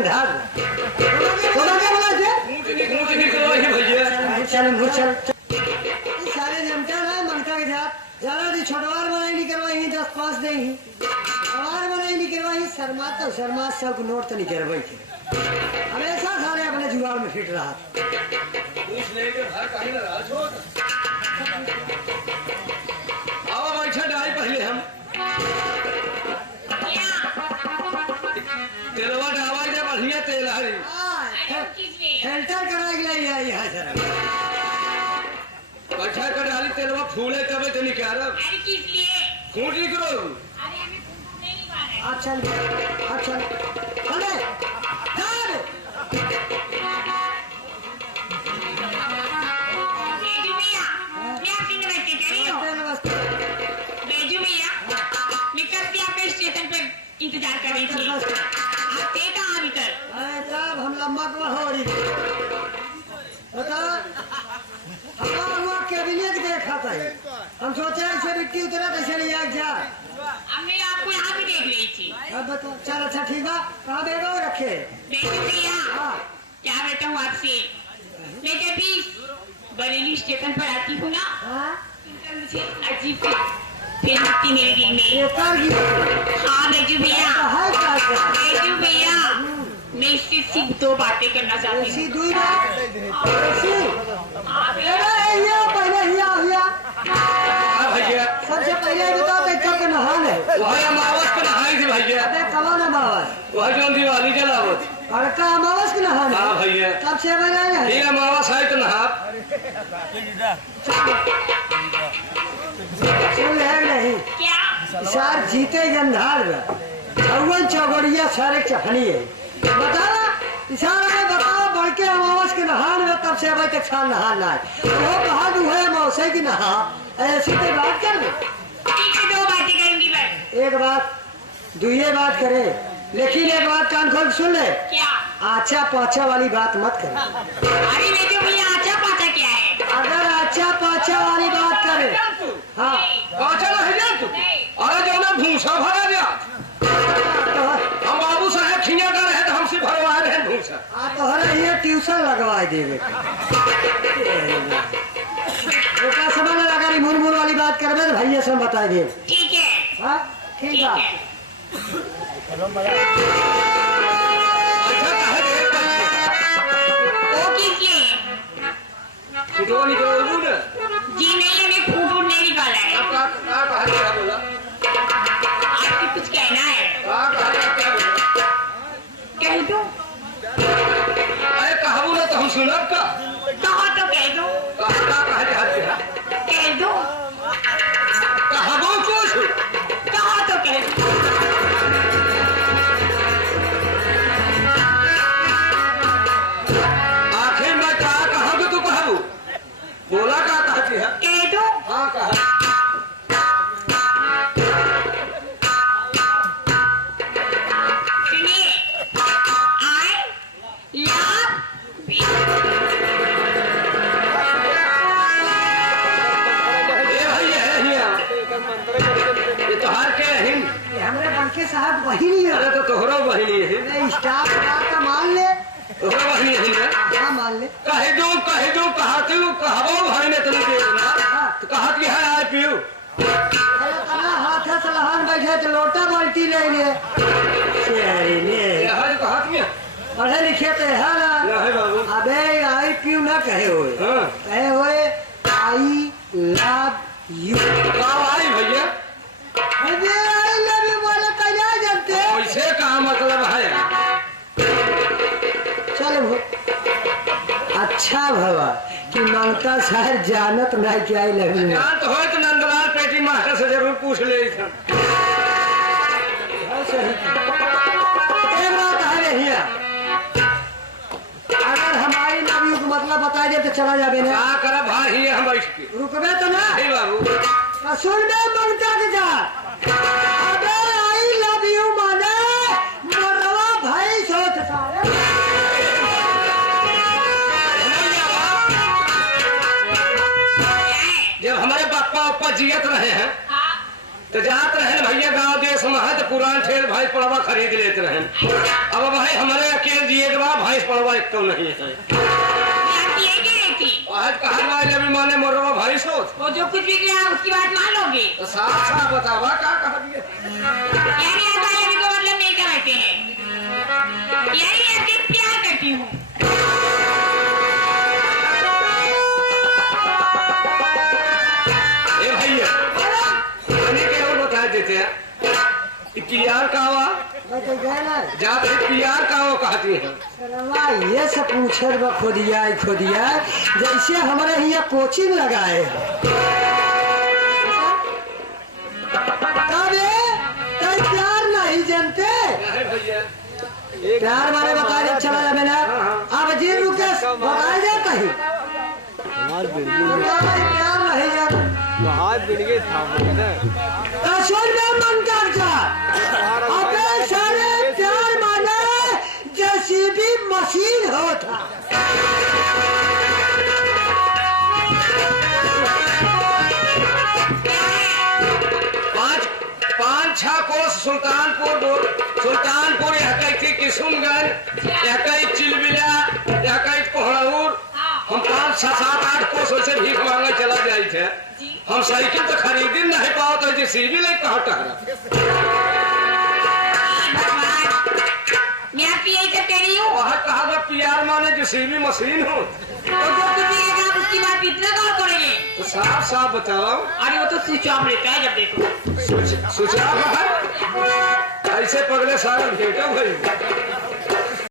गंधार बोला क्या बोला थे चल चल सारे जमता है मनका के साथ ज्यादा दी छोटवार बनाई नहीं करवाई 10-5 नहीं सवार बनाई नहीं करवाई शर्मा सब नोट तो नहीं करवाई थे हमेशा सारे अपने जुगाड़ में फिट रहा आओ बैठा डाई पहले हम तेलवा डावा जा बढ़िया तेल हरी फिल्टर करा के लिए आई है सर बैठा कर डाली तेलवा फूले तबे तो निकाल अरे किस लिए? खूंट निकलो अरे हमें फूट नहीं निकालना है। अच्छा अच्छा अरे यार बेजू भैया, मैं आपकी नमस्ते कर रही हूँ। नमस्ते बेजू भैया, मैं कब से आपके स्टेशन पे इंतजार कर रही थी। आप थे कहाँ अभी तक? अरे तब हम लम्बा को हो रही बता हुआ कैबिनेट देखा था हम सोचे ऐसे मिट्टी उतरा कैसे ले जा हमने आपको यहाँ भी देख रही थी। अब बता चल अच्छा ठीक है कहाँ बेगो रखे बेजू भैया, हाँ क्या बताऊँ आपसे? मैं जब भी बरेली स्टेशन पर आती हूँ ना, हाँ तो मुझे अजीब सी फील होती मेरे दिल में। ये कर की हाँ बेजू भैया, है क्या बेजू भैया, मैं इससे सिर्फ 2 बातें करना चाहती ऐसी हूँ। दुई बात ऐसी हाँ भैया, अरे ये पहले हिया हुआ भैया सबसे पहले बता कैसे के नहान है वही अमावस को नहाई थी भैया अबे कौन अमावस वही जो दिवाली जलावत बड़का अमावस के नहान हाँ भैया सबसे बनाया है ये अमावस है तो नहा सुन है नहीं क्या? सार जीते गंधार में चौवन चौगड़िया सारे चखनी है बता ना इशारा में बताओ बढ़ के अमावस के नहान में तब से अभी तक साल नहान ना है वो कहा दू है मौसे की नहा ऐसी तो बात कर दे ठीक है, 2 बातें करूंगी मैं। एक बात दुए बात करे लेकिन एक बात कान खोल के सुन ले क्या? आचा पाचा वाली बात मत कर अरे बेटू भैया, आचा पाचा क्या है? अगर आचा पाचा वाली बात करे हाँ पाचा नहीं जान तू नहीं। अरे जो ना भूसा भरा दिया तो हम बाबू साहब खिया कर रहे तो हमसे भरवा रहे भूसा तो ये ट्यूशन लगवा देवे ओका समय ना लगा रही मुरमुर वाली बात करबे तो भैया से बता दे ठीक है, हाँ ठीक ठीक है है। अच्छा कहे दे वो किस लिए? फुटवा निकलो ना जी नहीं, हमें फूट नहीं निकाला है। अब का क्या बोला आपको कुछ कहना है? क्या बोला कह दो। अरे कहबू ना तो हम सुनब का कहो तो कह दो। कह दो। कहबो कुछ कहो तो कह दो। आखिर मैं कहा कहब तू कहबू बोला का कहती है कह दो। हाँ कहा सुनिए, I love you। ये भैया है हिया ये तोहार के हिन हमरे बंके साहब वही नहीं है अरे तो तोहरो बहिनी है स्टाफ का मान ले तोहरो बहिनी है हाँ मान ले कह दो कहती हूँ कहबो भाई ने तुम दे ना तो कहत की है आए पियो अरे तना हाथ है सलहान बैठे तो लोटा बाल्टी ले ले ये हर कहत की पढ़े लिखे तो है ना ये है बाबू अबे आई क्यों ना कहे हुए हाँ कहे हुए आई लव यू कब आई भैया अबे आई लव यू बोले कैसे जानते ऐसे का मतलब है चल वो अच्छा भवा कि ममता शहर जानत नहीं कि आई लव यू जान तो हो तो नंदलाल पेटी मास्टर से जरूर पूछ ले था एक बात है भैया अगर हमारी लव यू को मतलब बता दे तो चला जाबे ना क्या करा भाई ही हम बैठ के रुकबे तो ना नहीं बाबू सुन बे ममता के साथ अबे आई लव यू माने मरवा भाई सोच सारे जब हमारे पापा उपा जियत रहे हैं हाँ, तो जात रहे भैया गांव देश में है तो पुरान ठेल भैंस पड़वा खरीद लेते रहे। अब भाई हमारे अकेले जिए के बाद भैंस पड़वा एक तो नहीं है। आज कहा जब माने मोरवा भैंस हो वो जो कुछ भी गया उसकी बात मान लोगे तो साफ साफ बतावा क्या कहा दिए। यानी आप अभी को मतलब नहीं कराते हैं, यानी आपसे प्यार करती हूँ। ए भैया मैंने क्या और बता देते हैं प्यार का हुआ जात प्यार का वो कहती है। ये सब पूछे खोदिया जैसे हमारे यहाँ कोचिंग लगाए तब प्यार नहीं जानते। प्यार मारे बता दे चला जाए ना अब जी रुके बताया जाता ही प्यार नहीं जानते मन कर अबे सारे प्यार माने जैसी भी मशीन होता। पाँच छह कोस सुल्तानपुर यह किशुनगंज यह चिलबिला यह कोहड़ाउर हम 5 6 7 8 कोस वैसे भीख मांगे चला जाए थे। हम साइकिल तो खरीद नहीं पाओ तो जैसे भी नहीं कहा टहरा कहा प्यार माने जैसे भी मशीन हो उसकी बात इतना गौर करेंगे तो साफ साफ बताओ। अरे वो तो स्विच ऑफ रहता है जब देखो स्विच ऑफ है ऐसे पगले सारे भेटो भाई।